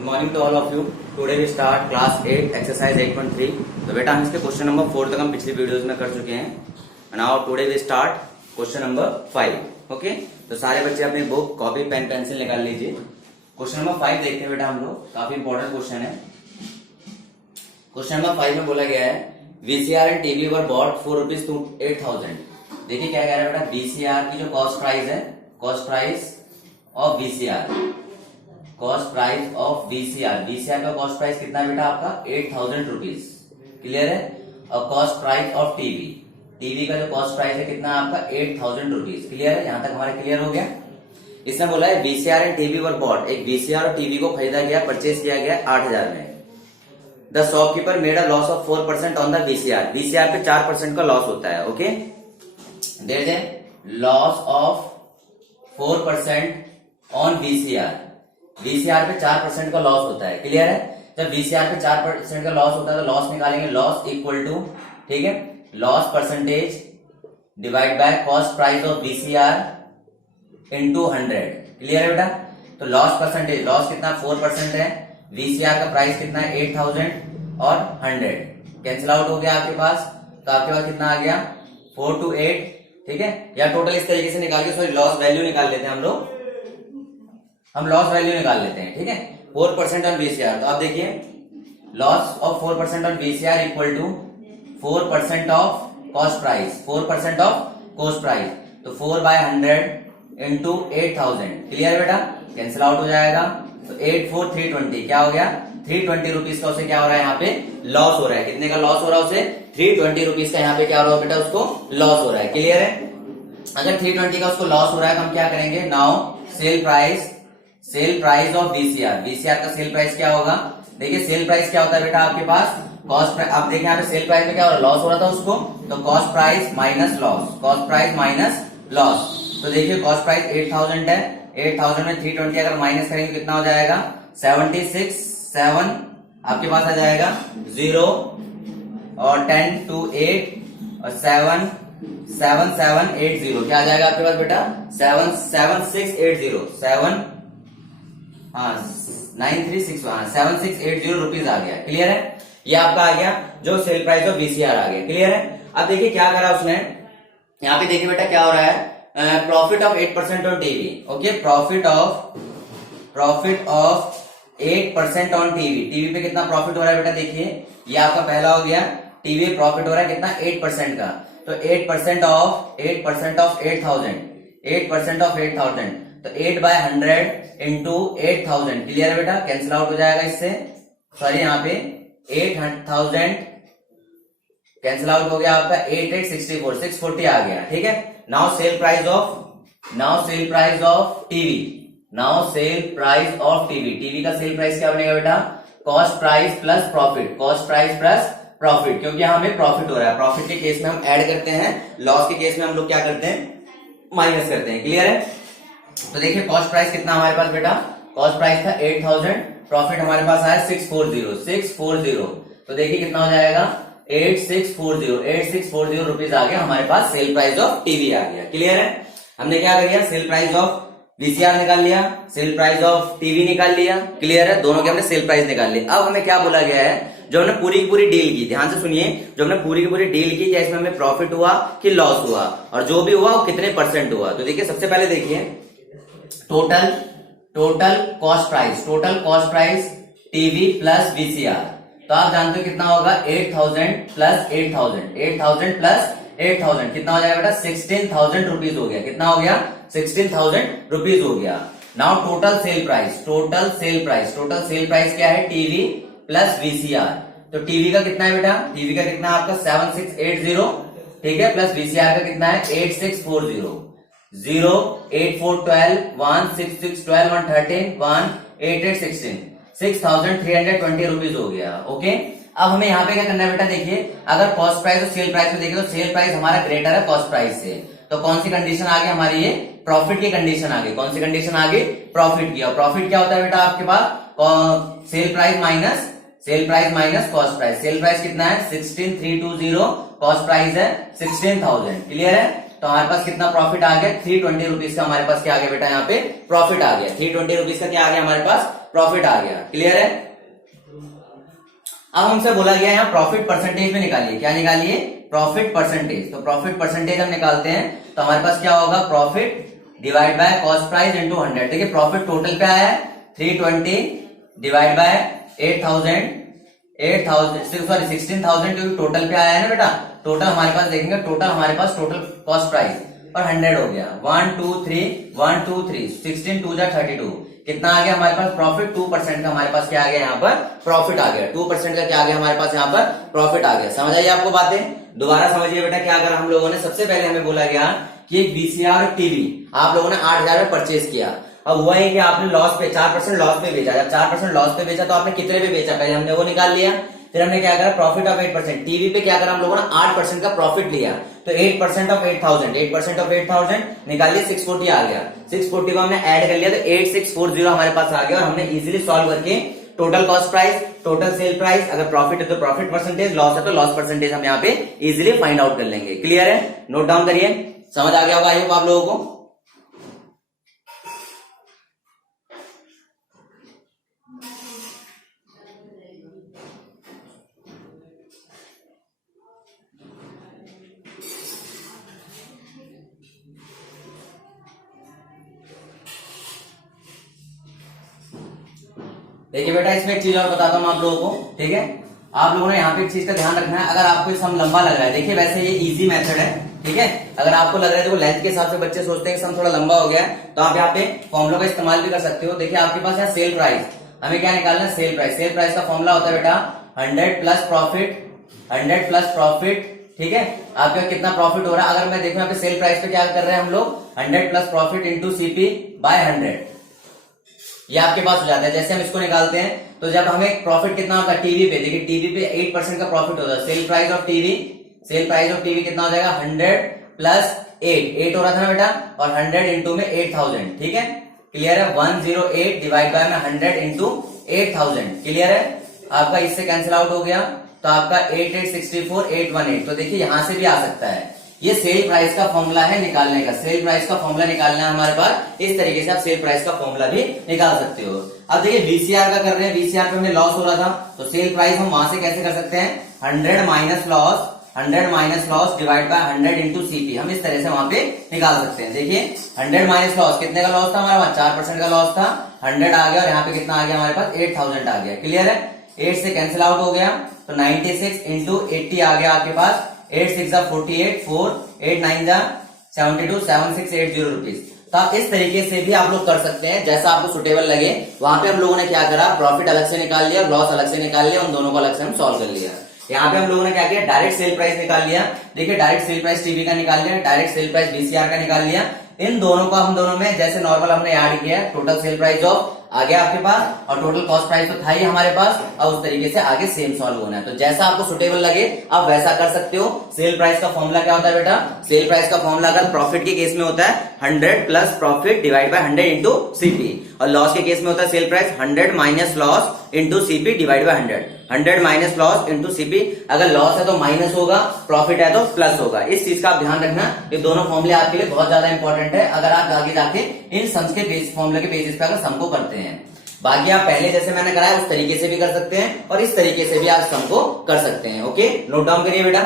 Good morning to all of you. Today we start class 8 exercise 8.3। तो बेटा हम इसके क्वेश्चन नंबर 4 तक हम पिछली वीडियोस में कर चुके हैं। Now today we start question number 5। Okay, तो सारे बच्चे अपनी बुक कॉपी पेन पेंसिल निकाल लीजिए। क्वेश्चन नंबर 5 देखते हैं बेटा हम लोग, काफी इंपॉर्टेंट क्वेश्चन है। क्वेश्चन नंबर 5 में बोला गया है VCR and TV were bought for rupees 8,000। देखिए क्या कह रहा है बेटा, वीसीआर की जो कॉस्ट प्राइस है, cost price of VCR, cost price of VCR, VCR का कॉस्ट प्राइस कितना है बेटा आपका 8,000 रुपीज, क्लियर है। और cost price of TV, TV का जो कॉस्ट प्राइस है कितना है आपका 8,000 रुपीज, क्लियर है। यहां तक हमारा क्लियर हो गया। इसने बोला है VCR and TV were bought, एक वीसीआर और टीवी को खरीदा गया, परचेज किया गया 8,000 में। The shopkeeper made a loss of 4% on the VCR, VCR पे 4% का लॉस होता है। Okay, there is a loss of 4% on VCR, VCR पे 4% का लॉस होता है, क्लियर है। जब वीसीआर पे 4% का लॉस होता है तो लॉस निकालेंगे, लॉस इक्वल टू, ठीक है, loss percentage divide by cost price of VCR into 100, clear है बेटा। तो लॉस परसेंटेज, लॉस कितना 4% है, वीसीआर का प्राइस कितना है 8,000 और 100 कैंसिल आउट हो गया आपके पास, तो आपके पास कितना आ गया 4 to 8, ठीक है। या टोटल इस तरीके से निकाल के, सॉरी लॉस वैल्यू निकाल लेते हैं हम लोग, हम लॉस वैल्यू निकाल लेते हैं, ठीक है। 4% ऑन वीसीआर, तो आप देखिए loss of 4% on VCR equal to 4% of cost price, 4% of cost price, तो 4/100 इंटू 8,000, क्लियर बेटा, कैंसिल आउट हो जाएगा। तो 8,4,320 क्या हो गया 320 रुपीज का उसे क्या हो रहा है यहाँ पे लॉस हो रहा है। कितने का लॉस हो रहा है उसे 320 रुपीज का यहाँ पे क्या हो रहा है बेटा, उसको लॉस हो रहा है, क्लियर है। अगर 320 का उसको लॉस हो रहा है तो हम क्या करेंगे, now sale price, sale price of VCR, VCR का सेल प्राइस क्या होगा, देखिए सेल प्राइस क्या होता है बेटा आपके पास कॉस्ट प्राइस। आप देखिए यहाँ पे सेल प्राइस में क्या हो रहा है, लॉस हो रहा था उसको, तो cost price minus loss, cost price minus loss. तो देखिए कॉस्ट प्राइस 8,000 है, 8,000 में 320 अगर माइनस करेंगे कितना हो जाएगा 76, 7 आपके पास आ जाएगा 0 और 10 to 8 और 7 7 7 8 0 क्या आ जाएगा आपके पास बेटा 7 7 6 8 0 7 9361 7680 रुपीज आ गया, क्लियर है। ये आपका आ गया जो सेल प्राइस ऑफ वीसीआर आ गया, क्लियर है। अब देखिए क्या करा उसने, यहाँ पे देखिए बेटा क्या हो रहा है, profit of 8% on TV, okay, profit of 8% on TV, TV पे कितना प्रॉफिट हो रहा है बेटा, देखिए ये आपका पहला हो गया, टीवी प्रॉफिट हो रहा है कितना 8% का, तो 8% ऑफ 8,000, 8% ऑफ 8,000, तो 8/100 इंटू 8,000, क्लियर है बेटा, कैंसिल आउट हो जाएगा इससे, सॉरी यहाँ पे 8,000 कैंसिल आउट हो गया आपका 8,864 640 आ गया, ठीक है। Now sale price of TV, now sale price of TV, TV का सेल प्राइस क्या बनेगा बेटा cost price plus profit, cost price plus profit, क्योंकि हमें प्रॉफिट हो रहा है, प्रॉफिट के केस में हम ऐड करते हैं, लॉस के केस में हम लोग क्या करते हैं माइनस करते हैं, क्लियर है। तो देखिए कॉस्ट प्राइस कितना हमारे पास बेटा, कॉस्ट प्राइस था 8,000, प्रॉफिट हमारे पास आया 640, तो देखिए कितना हो जाएगा 8640 रुपीज आ गया हमारे पास, सेल प्राइस ऑफ टीवी आ गया, क्लियर है। हमने क्या कर लिया, सेल प्राइस ऑफ वीसीआर निकाल लिया, सेल प्राइस ऑफ टीवी निकाल लिया, क्लियर है, दोनों के हमने सेल प्राइस निकाल लिया। अब हमें क्या बोला गया है, जो हमने पूरी की पूरी डील की, ध्यान से सुनिए, जो हमने पूरी की पूरी डील की, क्या इसमें हमें प्रॉफिट हुआ कि लॉस हुआ, और जो भी हुआ वो कितने परसेंट हुआ। तो देखिए सबसे पहले देखिए total cost price TV plus VCR, तो आप जानते हो कितना होगा 8,000 प्लस 8,000 प्लस 8,000 कितना हो जाएगा बेटा 16,000 रुपीज हो गया, कितना हो गया 16,000 रुपीज हो गया। नाउ टोटल सेल प्राइस क्या है टीवी प्लस वीसीआर, तो टीवी का कितना है बेटा, टीवी का कितना है आपका 7680, ठीक है, प्लस वीसीआर का कितना है 8640, 0 8 4 12 1 6 6 12 1 13 1 8 8 16 6,320 रुपीज हो गया, ओके। अब हमें यहाँ पे क्या करना है बेटा, देखिए अगर कॉस्ट प्राइस और सेल प्राइस में देखें तो सेल प्राइस हमारा ग्रेटर है कॉस्ट प्राइस से, तो कौन सी कंडीशन आ गई हमारी, ये प्रॉफिट की कंडीशन आ गई। कौन सी कंडीशन आ गई, प्रॉफिट की। और प्रॉफिट क्या होता है बेटा आपके पास sale price minus cost price, sale price कितना है 16,320, कॉस्ट प्राइस है 16,000, क्लियर है। तो हमारे पास कितना प्रॉफिट आ गया, 320 रुपीज का हमारे पास क्या आ गया बेटा, यहाँ पे प्रॉफिट आ गया। 320 रुपीज का क्या आ गया हमारे पास, प्रॉफिट आ गया। क्लियर है। अब हमसे बोला गया यहाँ प्रॉफिट परसेंटेज में निकालिए। क्या निकालिए, प्रॉफिट परसेंटेज। तो प्रॉफिट परसेंटेज हम निकालते हैं तो हमारे पास क्या होगा, profit divide by cost price into 100। देखिए प्रॉफिट टोटल पे आया है 320 डिवाइड बाय 16,000 क्योंकि टोटल पे आया है ना बेटा। टोटल हमारे पास देखेंगे, टोटल हमारे पास टोटल कॉस्ट प्राइस और 100 हो गया। 1 2 3 16 2 32 कितना आ गया हमारे पास प्रॉफिट, 2% का हमारे पास क्या आ गया यहाँ पर प्रॉफिट आ गया। 2% का क्या आ गया हमारे पास यहाँ पर प्रॉफिट आ गया। समझ आइए आपको बातें, दोबारा समझिए बेटा। क्या करा हम लोगों ने, सबसे पहले हमें बोला गया कि एक वीसीआर और टीवी आप लोगों ने 8,000 में परचेज किया। अब हुआ है कि आपने लॉस पे 4% लॉस पे बेचा। जब 4% लॉस पे बेचा तो आपने कितने पे बेचा, पहले हमने वो निकाल लिया। फिर हमने क्या करा, प्रॉफिट ऑफ 8%। टीवी पे क्या करा हम लोगों ने, 8% का प्रॉफिट लिया। तो 8% ऑफ 8,000 निकालिए, 640 आ गया। 640 को हमने ऐड कर लिया तो 8640 हमारे पास आ गया। और हमने इजीली सॉल्व करके total cost price, total sale price, अगर प्रॉफिट है तो प्रॉफिट परसेंटेज, लॉस है तो लॉस परसेंटेज हम यहाँ पे इजीली फाइंड आउट कर लेंगे। क्लियर है, नोट डाउन करिए। समझ आ गया होगा आई होप आप लोगों को। देखिए बेटा इसमें एक चीज और बताता हूं आप लोगों को, ठीक है। आप लोगों ने यहाँ पे एक चीज का ध्यान रखना है, अगर आपको सम लंबा लग रहा है, देखिए वैसे ये इजी मेथड है, ठीक है। अगर आपको लग रहा है देखो लेंथ के हिसाब से बच्चे सोचते हैं कि सम थोड़ा लंबा हो गया है, तो आप यहाँ पे फॉर्मुला का इस्तेमाल भी कर सकते हो। देखिए आपके पास यहाँ सेल प्राइस, हमें क्या निकालना है, सेल प्राइस। सेल प्राइस का फॉर्मुला होता है बेटा 100 प्लस प्रॉफिट, ठीक है। आपका कितना प्रॉफिट हो रहा है, अगर मैं देखूं यहाँ पे सेल प्राइस पे क्या कर रहे हैं हम लोग, 100 plus profit into CP by 100, ये आपके पास हो जाता है। जैसे हम इसको निकालते हैं तो जब हमें प्रॉफिट कितना होता है टीवी पे, देखिए टीवी पे 8% का प्रॉफिट होता है। सेल प्राइस ऑफ टीवी कितना हो जाएगा, 100 प्लस 8 हो रहा था ना बेटा, और 100 इंटू में 8,000, ठीक है। क्लियर है, 108 डिवाइड बाय में 100 इंटू 8,000। क्लियर है, आपका इससे कैंसिल आउट हो गया तो आपका 8864,818। तो देखिए यहां से भी आ सकता है, ये सेल प्राइस का फॉर्मूला है निकालने का। सेल प्राइस का फॉर्मूला निकालना है हमारे पास, इस तरीके से आप सेल प्राइस का फॉर्मूला भी निकाल सकते हो। अब देखिए वीसीआर का कर रहे हैं, वीसीआर पे हमें लॉस हो रहा था, तो सेल प्राइस हम वहां से कैसे कर सकते हैं, 100 minus loss divide by 100 into CP, हम इस तरह से वहां पे निकाल सकते हैं। देखिए 100 माइनस लॉस, कितने का लॉस था हमारे पास, 4% का लॉस था, 100 आ गया और यहाँ पे कितना आ गया हमारे पास 8,000 आ गया। क्लियर है, 8 से कैंसिल आउट हो गया तो 96 इंटू 80 आ गया आपके पास, 8 6 48, 4 8 9 72, 7680 रुपीज। तो आप इस तरीके से भी आप लोग कर सकते हैं, जैसा आपको सुटेबल लगे। वहां पे हम लोगों ने क्या करा, प्रॉफिट अलग से निकाल लिया, लॉस अलग से निकाल लिया, उन दोनों को अलग से हम सॉल्व कर लिया। यहाँ पे हम लोगों ने क्या किया, डायरेक्ट सेल प्राइस निकाल लिया। देखिए डायरेक्ट सेल प्राइस टीवी का निकाल लिया, डायरेक्ट सेल प्राइस वीसीआर का निकाल लिया। इन दोनों को हम दोनों में जैसे नॉर्मल हमने ऐड किया, टोटल सेल प्राइस ऑफ आ गया आपके पास और टोटल कॉस्ट प्राइस तो था ही हमारे पास। अब उस तरीके से आगे सेम सॉल्व होना है, तो जैसा आपको सुटेबल लगे आप वैसा कर सकते हो। सेल प्राइस का फॉर्मूला क्या होता है बेटा, सेल प्राइस का फॉर्मूला अगर प्रॉफिट के केस में होता है 100 plus profit divide by 100 into CP, और लॉस के केस में होता है sale price 100 minus loss into CP divide by 100 minus loss into CP. अगर लॉस है तो माइनस होगा, प्रॉफिट है तो प्लस होगा। इस चीज का आप ध्यान रखना, ये दोनों फॉर्मूले आपके लिए बहुत ज्यादा इंपॉर्टेंट है अगर आप आगे जाके इन सम्स के बेस फॉर्मूले के बेसिस पे अगर सम को करते हैं। बाकी आप पहले जैसे मैंने कराया उस तरीके से भी कर सकते हैं और इस तरीके से भी आप सम को कर सकते हैं। ओके, नोट डाउन करिए बेटा।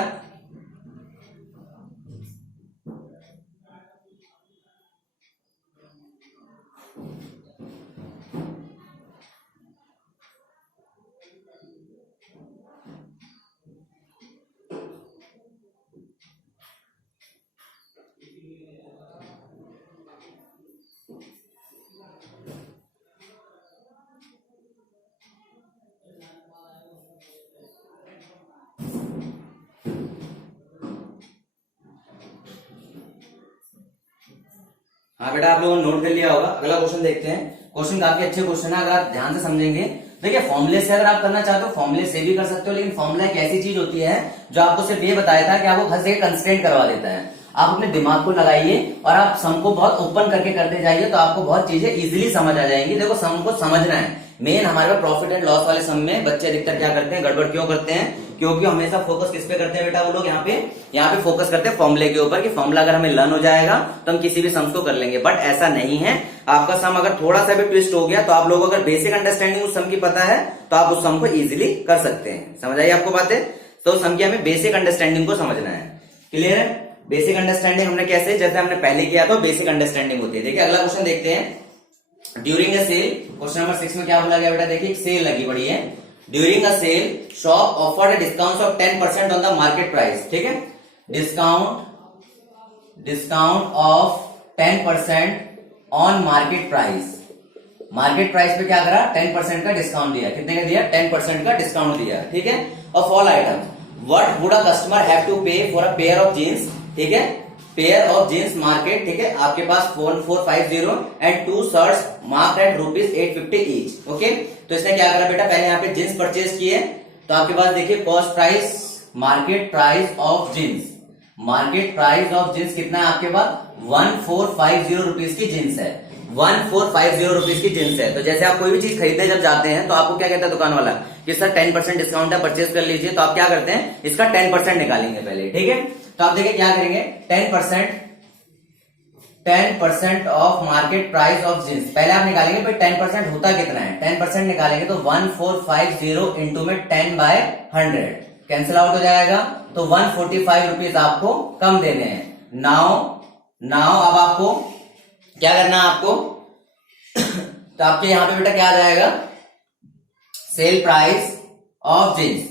हाँ बेटा, आप लोगों ने नोट कर लिया होगा। अगला क्वेश्चन देखते हैं। क्वेश्चन काफी अच्छे क्वेश्चन है, अगर आप ध्यान से समझेंगे। देखिए फॉर्मूले से अगर आप करना चाहते हो फॉर्मूले से भी कर सकते हो, लेकिन फॉर्मूला एक ऐसी चीज होती है जो आपको सिर्फ ये बताया था कि आपको घर से कंस्ट्रेंट करवा देता है। आप अपने दिमाग को लगाइए और आप सम को बहुत ओपन करके करते जाइए तो आपको बहुत चीजें इजीली समझ आ जाएंगी। देखो सम को समझना है, मेन हमारे पास प्रॉफिट एंड लॉस वाले सम में बच्चे अधिकतर क्या करते हैं, गड़बड़ क्यों करते हैं, क्योंकि हमेशा फोकस किस पे करते हैं बेटा वो लोग यहाँ पे फोकस करते हैं फॉर्मूले के ऊपर, कि फॉर्मूला अगर हमें लर्न हो जाएगा तो हम किसी भी सम्स को कर लेंगे। बट ऐसा नहीं है, आपका सम अगर थोड़ा सा भी ट्विस्ट हो गया तो आप लोगों को अगर बेसिक अंडरस्टैंडिंग उस सम की पता है तो आप उस सम को इजिली कर सकते हैं। समझ आई आपको बातें? तो सम की हमें बेसिक अंडरस्टैंडिंग को समझना है। क्लियर है? बेसिक अंडरस्टैंडिंग हमने कैसे, जैसे हमने पहले किया तो बेसिक अंडरस्टैंडिंग होती है। देखिए अगला क्वेश्चन देखते हैं। During a sale, question number 6 में क्या बोला गया बेटा? देखिए सेल लगी पड़ी है। During a sale shop offered discount of 10% on the market price. ठीक है, discount of 10% on market price. Market price पे क्या करा? 10% का डिस्काउंट दिया। कितने का दिया? 10% का डिस्काउंट दिया। ठीक है, off all items what would a customer have to pay for a pair of jeans. ठीक है, पेयर ऑफ जीन्स मार्केट। ठीक है, आपके पास 4450 and 2 shirts marked at ₹850 each. Okay, तो इसने क्या करा बेटा? पहले यहाँ पे जीन्स परचेज किए तो आपके पास देखिए cost price, market price of jeans, market price of jeans कितना है आपके पास? 1450 रुपीज की जीन्स है। 1450 रुपीज की जीन्स है। तो जैसे आप कोई भी चीज खरीदने जब जाते हैं तो आपको क्या कहता है दुकान वाला कि सर 10% डिस्काउंट है, परचेज कर लीजिए। तो आप क्या करते हैं? इसका 10% निकालेंगे पहले। ठीक है, तो आप देखिए क्या करेंगे? 10% of market price of jeans पहले आप निकालेंगे। भाई 10% होता कितना है? 10% निकालेंगे तो 1450 इंटू में 10/100 कैंसिल आउट हो जाएगा। तो 145 रुपीज आपको कम देने हैं। नाउ अब आपको क्या करना है? आपको तो आपके यहां पे बेटा क्या आ जाएगा? Sale price of jeans.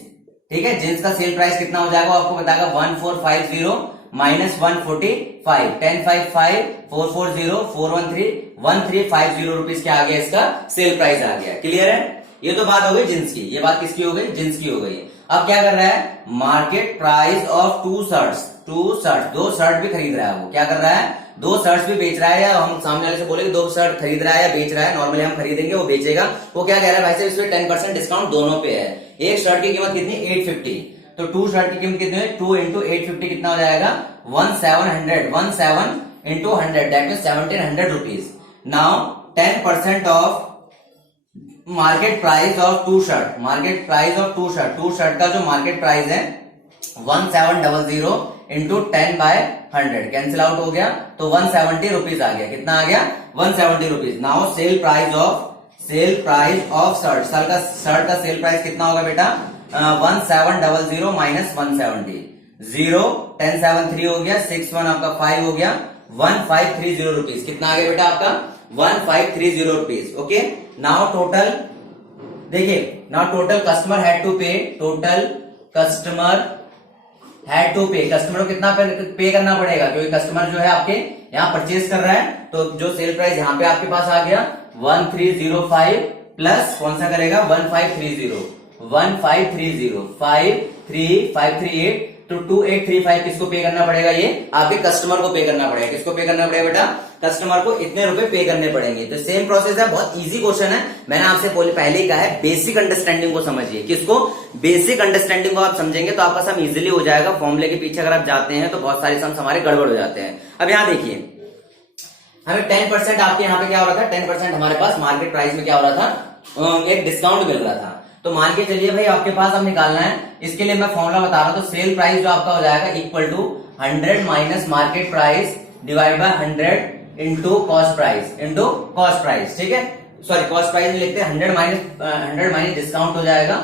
ठीक है, जींस का सेल प्राइस कितना हो जाएगा आपको बताएगा? 1450 माइनस 145, 1055, 440, 413, 1350 रुपीज क्या आ गया? इसका सेल प्राइस आ गया। क्लियर है? ये तो बात हो गई जींस की। ये बात किसकी हो गई? जींस की हो गई। अब क्या कर रहा है? Market price of 2 shirts, 2 shirt भी खरीद रहा है। वो क्या कर रहा है? 2 शर्ट्स भी बेच रहा है। या हम सामने वाले से बोले 2 शर्ट खरीद रहा है या बेच रहा है, नॉर्मली हम खरीदेंगे, वो बेचेगा। वो क्या कह रहा है? भाई साहब इसमें 10% डिस्काउंट दोनों पे है। एक शर्ट की कीमत कितनी? 850। तो 2 शर्ट की कीमत कितनी है? 2 इंटू 850 कितना हो जाएगा? 17 into 100 that mean 1700 rupees. Now 10% of market price of 2 shirt, market price of 2 shirt, 2 shirt का जो मार्केट प्राइस है 1700 इंटू 10/100 कैंसिल आउट हो गया। तो 170 रुपीज आ गया। कितना आ गया? 170 rupees. Now sale price of shirt, shirt का सेल प्राइस कितना होगा बेटा? 1700 माइनस 170, 0 10 7 3 हो गया, 6 1 आपका 5 हो गया, 1530 रुपीज। कितना आ गया बेटा आपका? 1530 रुपीज। ओके, नाउ टोटल देखिए, now total customer had to pay, total customer had to pay, customer को कितना पे करना पड़ेगा? क्योंकि कस्टमर जो है आपके यहाँ परचेज कर रहा है, तो जो सेल प्राइस यहाँ पे आपके पास आ गया 1305 प्लस कौन सा करेगा? 1530, 538 तो 2835 किसको पे करना पड़ेगा? ये आपके कस्टमर को पे करना पड़ेगा। किसको पे करना पड़ेगा बेटा? कस्टमर को इतने रुपए पे करने पड़ेंगे। तो सेम प्रोसेस है, बहुत इजी क्वेश्चन है। मैंने आपसे पहले ही कहा है बेसिक अंडरस्टैंडिंग को समझिए। किसको? बेसिक अंडरस्टैंडिंग को आप समझेंगे तो आपका सम इजीली हो जाएगा। फॉर्मूले के पीछे अगर आप जाते हैं तो बहुत सारे सम्स हमारे गड़बड़ हो जाते हैं। अब यहाँ देखिए, हमें 10% आपके यहाँ पे क्या हो रहा था? 10% हमारे पास मार्केट प्राइस में क्या हो रहा था? एक डिस्काउंट मिल रहा था। तो मान के चलिए भाई आपके पास अब निकालना है, इसके लिए मैं फॉर्मूला बता रहा हूं। तो सेल प्राइस जो आपका हो जाएगा equal to 100 minus market price divide by 100 into cost price. ठीक है, सॉरी कॉस्ट प्राइस में लिखते हैं 100 माइनस डिस्काउंट हो जाएगा,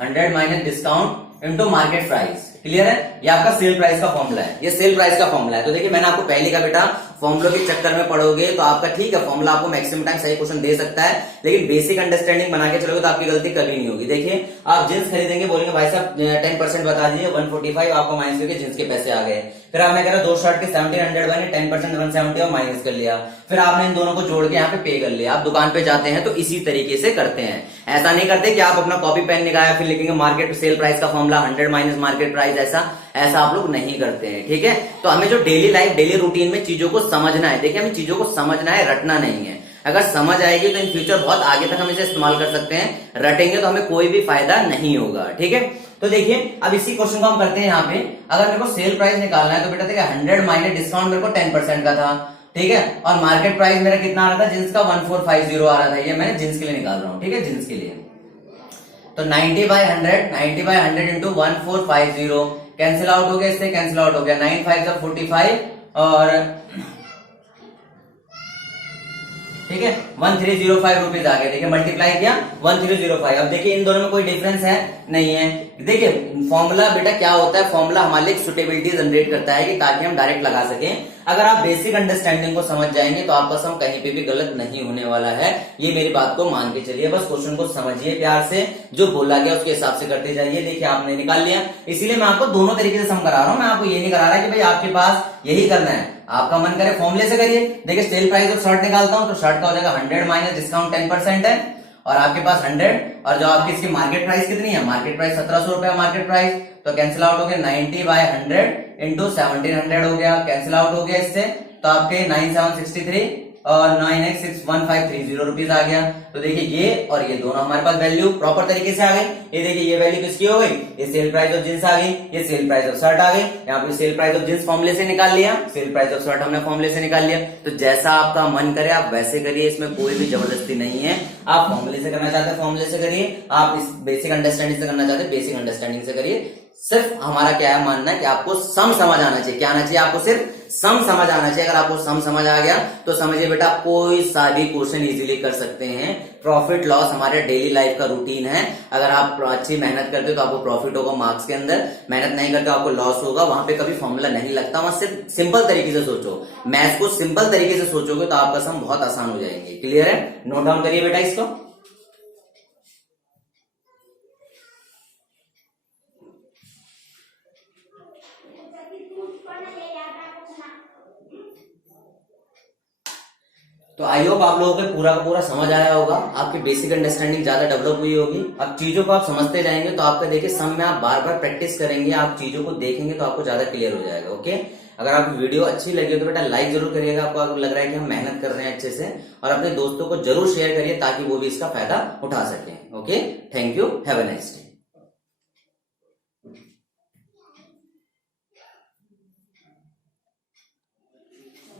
100 minus discount into market price. Clear है? ये आपका सेल प्राइस का फॉर्मूला है, ये सेल प्राइस का फॉर्मूला है। तो देखिए मैंने आपको पहले का बेटा फॉर्मूला के चक्कर में पढ़ोगे तो आपका ठीक है, फॉर्मूला आपको मैक्सिमम टाइम सही क्वेश्चन दे सकता है, लेकिन बेसिक अंडरस्टैंडिंग बना के चलोगे तो आपकी गलती कभी नहीं होगी। देखिए आप जींस खरीदेंगे, बोलेंगे भाई साहब 10% बता दीजिए, 145 आपको माइनस करके जींस के पैसे आ गए। फिर आपने कह रहा 2 शर्ट के 1700 बने, 10% 170 और माइनस कर लिया। फिर आपने इन दोनों को जोड़ के यहाँ पे पे कर लिया। आप दुकान पे जाते हैं तो इसी तरीके से करते हैं। ऐसा नहीं करते कि आप अपना कॉपी पेन निकाला फिर लिखेंगे मार्केट सेल प्राइस का फॉर्मूला 100 माइनस मार्केट प्राइस, ऐसा आप लोग नहीं करते हैं। ठीक है, तो हमें जो डेली लाइफ डेली रूटीन में चीजों को समझना है, देखिए हमें चीजों को समझना है, रटना नहीं है। अगर समझ आएगी तो इन फ्यूचर बहुत आगे तक हम इसे इस्तेमाल कर सकते हैं। रटेंगे तो हमें कोई भी फायदा नहीं होगा। ठीक है, तो देखिए अब इसी क्वेश्चन को हम करते हैं यहाँ पे। अगर मेरे को सेल प्राइस निकालना है तो बेटा देखिए 100 माइनस डिस्काउंट मेरे को 10% का था। ठीक है, और मार्केट प्राइस मेरा कितना आ रहा था? जींस का 1450 आ रहा था। ये मैं जींस के लिए निकाल रहा हूँ। ठीक है, जींस के लिए तो 90/100 इंटू 1450 कैंसिल आउट हो गया, इससे कैंसिल आउट हो गया, 9 5 45 और ठीक है 1305 रुपीज आ गए। देखिए मल्टीप्लाई किया 1305। अब देखिए इन दोनों में कोई डिफरेंस है नहीं है। देखिए फॉर्मूला बेटा क्या होता है, फॉर्मूला हमारे लिए सुटेबिलिटी जनरेट करता है कि ताकि हम डायरेक्ट लगा सकें। अगर आप बेसिक अंडरस्टैंडिंग को समझ जाएंगे तो आपका सम कहीं पे भी गलत नहीं होने वाला है, ये मेरी बात को मान के चलिए। बस क्वेश्चन को समझिए प्यार से, जो बोला गया उसके हिसाब से करते जाइए। देखिए आपने निकाल लिया, इसीलिए मैं आपको दोनों तरीके से सम करा रहा हूं। मैं आपको ये नहीं करा रहा कि भाई आपके पास यही करना है, आपका मन करे फॉर्मूले से करिए। देखिए सेल प्राइस ऑफ शर्ट निकालता हूं तो शर्ट का हो जाएगा 100 माइनस डिस्काउंट 10% है, और आपके पास 100 और जो आपकी इसकी मार्केट प्राइस कितनी है, मार्केट प्राइस 1700 रुपया मार्केट प्राइस, तो कैंसिल आउट हो गया 90/100 इंटू 1700 हो गया, कैंसिल आउट हो गया इससे, तो आपके 9763 और 9861530 रुपीज आ गया। तो देखिए ये और ये दोनों हमारे पास वैल्यू प्रॉपर तरीके से आ गई। ये देखिए ये वैल्यू किसकी हो गई, ये सेल प्राइस ऑफ जींस आ गई, ये सेल प्राइस ऑफ शर्ट आ गई। यहाँ पे सेल प्राइस ऑफ जींस फॉर्मूले से निकाल लिया, सेल प्राइस ऑफ शर्ट हमने फॉर्मूले से निकाल लिया। तो जैसा आपका मन करे आप वैसे करिए, इसमें कोई भी जबरदस्ती नहीं है। आप फॉर्मूले से करना चाहते हैं फॉर्मूले से करिए, आप इस बेसिक अंडरस्टैंडिंग से करना चाहते हैं बेसिक अंडरस्टैंडिंग से करिए। सिर्फ हमारा क्या है मानना है कि आपको सम समझ आना चाहिए। क्या आना चाहिए आपको, सिर्फ सम समझ आना चाहिए। अगर आपको सम समझ आ गया तो समझिए बेटा कोई सा भी क्वेश्चन इजीली कर सकते हैं। प्रॉफिट लॉस हमारे डेली लाइफ का रूटीन है। अगर आप अच्छी मेहनत करते हो तो आपको प्रॉफिट होगा मार्क्स के अंदर, मेहनत नहीं करते आपको लॉस होगा। वहां पे कभी फॉर्मूला नहीं लगता, वहां सिर्फ सिंपल तरीके से सोचो। मैथ्स को सिंपल तरीके से सोचोगे तो आपका सम बहुत आसान हो जाएंगे। क्लियर है, नोट डाउन करिए बेटा इसको। तो आई होप आप लोगों को पूरा का पूरा समझ आया होगा, आपकी बेसिक अंडरस्टैंडिंग ज्यादा डेवलप हुई होगी। अब चीजों को आप समझते जाएंगे तो आपका देखिए सम में आप बार बार प्रैक्टिस करेंगे, आप चीजों को देखेंगे तो आपको ज्यादा क्लियर हो जाएगा। ओके, अगर आपको वीडियो अच्छी लगी हो तो बेटा लाइक जरूर करिएगा, आपको लग रहा है कि हम मेहनत कर रहे हैं अच्छे से, और अपने दोस्तों को जरूर शेयर करिए ताकि वो भी इसका फायदा उठा सके। Okay, thank you, have a nice day.